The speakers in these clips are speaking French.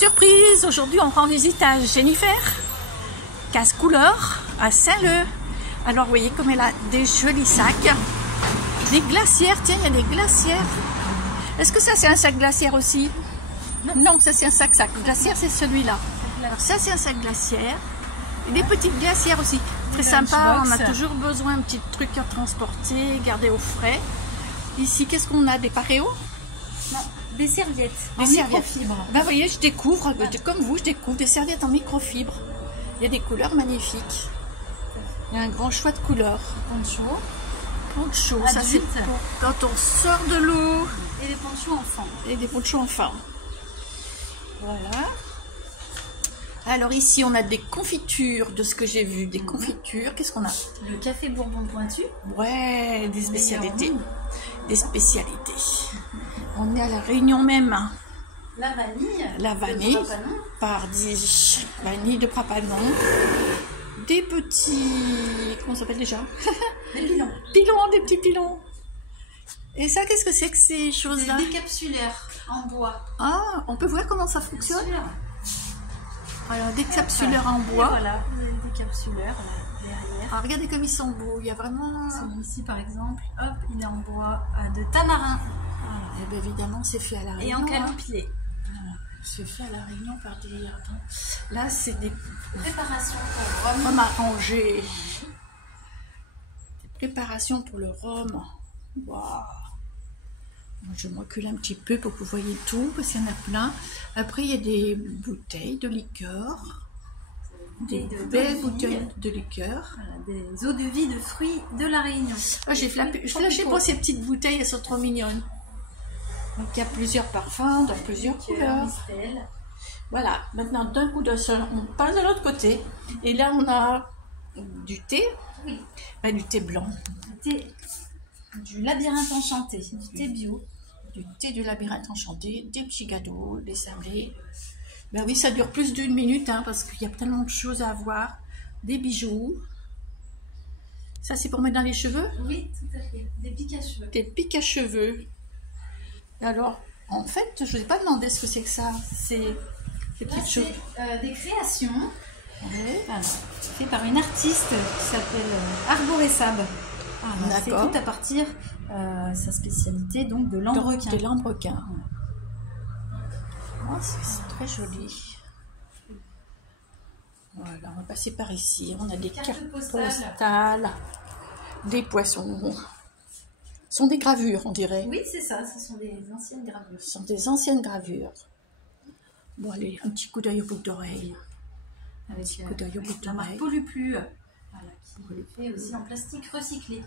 Surprise, aujourd'hui on rend visite à Jennifer, casse couleur à Saint-Leu. Alors vous voyez comme elle a des jolis sacs, des glacières, tiens il y a des glacières. Est-ce que ça c'est un sac glaciaire aussi? Non, ça c'est un sac glaciaire, c'est celui-là. Alors ça c'est un sac glaciaire, et des petites glacières aussi, très sympa, on a toujours besoin d'un petit truc à transporter, garder au frais. Ici qu'est-ce qu'on a, des paréos? Non, des serviettes en microfibre. Ben, vous voyez, je découvre, comme vous, je découvre des serviettes en microfibre. Il y a des couleurs magnifiques. Il y a un grand choix de couleurs. Poncho, ça c'est pour quand on sort de l'eau. Et des ponchos enfants. Et des ponchos enfants. Voilà. Alors ici, on a des confitures, de ce que j'ai vu, des confitures. Qu'est-ce qu'on a? Le café bourbon pointu. Ouais, des spécialités. Des spécialités. On est à la Réunion même. La vanille. La vanille. Pardi. Vanille de Prapanon. Des petits... Comment ça s'appelle déjà? Des pilons. Pilons, des petits pilons. Et ça, qu'est-ce que c'est que ces choses-là? Des décapsuleurs en bois. Ah, on peut voir comment ça fonctionne? Alors, des capsuleurs en bois. Et voilà, vous avez des décapsuleurs derrière. Ah, regardez comme ils sont beaux. Il y a vraiment... Celui-ci, par exemple, hop, il est en bois de tamarin. Ah, et bien évidemment, c'est fait à la Réunion. Et en calopilé. C'est fait à la Réunion par des... Là, c'est des préparations pour le rhum arrangé. Des préparations pour le rhum. Waouh! Je me recule un petit peu pour que vous voyez tout, parce qu'il y en a plein. Après, il y a des bouteilles de liqueur. Des belles bouteilles de liqueur. Voilà, des eaux de vie de fruits de la Réunion. Oh, j'ai flashé pour ces petites bouteilles, elles sont trop mignonnes. Donc, il y a plusieurs parfums dans plusieurs couleurs. Voilà, maintenant d'un coup d'un seul, on passe de l'autre côté. Et là, on a du thé. Oui. Ben, du thé blanc. Du labyrinthe enchanté, du thé bio. Du thé du labyrinthe enchanté, des petits gâteaux, des sablés. Ben oui, ça dure plus d'une minute, hein, parce qu'il y a tellement de choses à voir. Des bijoux. Ça, c'est pour mettre dans les cheveux? Oui, tout à fait. Des pics à cheveux. Des pics à cheveux. Alors, en fait, je ne vous ai pas demandé ce que c'est que ça. C'est des petites choses. Des créations. Oui. Voilà, fait par une artiste qui s'appelle Arboressab. C'est tout à partir sa spécialité donc de lambrequin. De lambrequin. Oh, c'est très joli. Voilà, on va passer par ici. On a des cartes postales, des poissons. Ce sont des gravures, on dirait. Oui, c'est ça. Ce sont des anciennes gravures. Ce sont des anciennes gravures. Bon, allez, un petit coup d'œil au bout d'oreille. Avec coup d'œil au bout la marque d'oreille. Poluplu. Voilà, qui est fait aussi en plastique recyclé.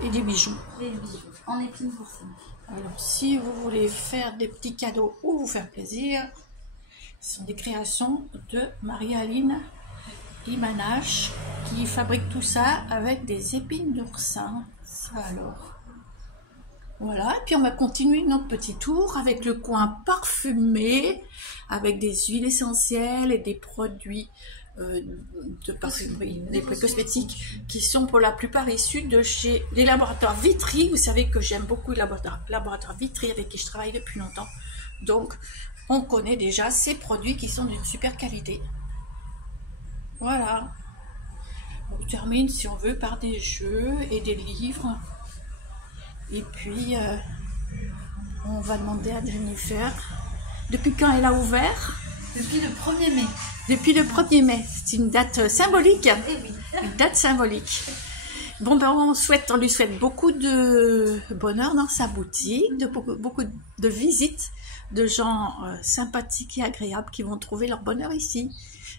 Et des bijoux. Et des bijoux. En épines porcelaine. Alors, si vous voulez faire des petits cadeaux ou vous faire plaisir, ce sont des créations de Marie-Aline Imanache qui fabrique tout ça avec des épines d'oursin. Ça alors. Voilà, et puis on va continuer notre petit tour avec le coin parfumé, avec des huiles essentielles et des produits de parfumerie, des produits cosmétiques qui sont pour la plupart issus de chez les laboratoires Vitry. Vous savez que j'aime beaucoup les laboratoires Vitry avec qui je travaille depuis longtemps. Donc, on connaît déjà ces produits qui sont d'une super qualité. Voilà. On termine, si on veut, par des jeux et des livres. Et puis, on va demander à Jennifer, depuis quand elle a ouvert? Depuis le 1er mai. Depuis le 1er mai. C'est une date symbolique. Eh oui. Une date symbolique. Bon, ben, on lui souhaite beaucoup de bonheur dans sa boutique, beaucoup de visites de gens sympathiques et agréables qui vont trouver leur bonheur ici.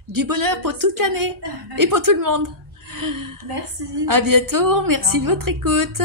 Du bonheur pour toute l'année et pour tout le monde. Merci. À bientôt. Merci de votre écoute.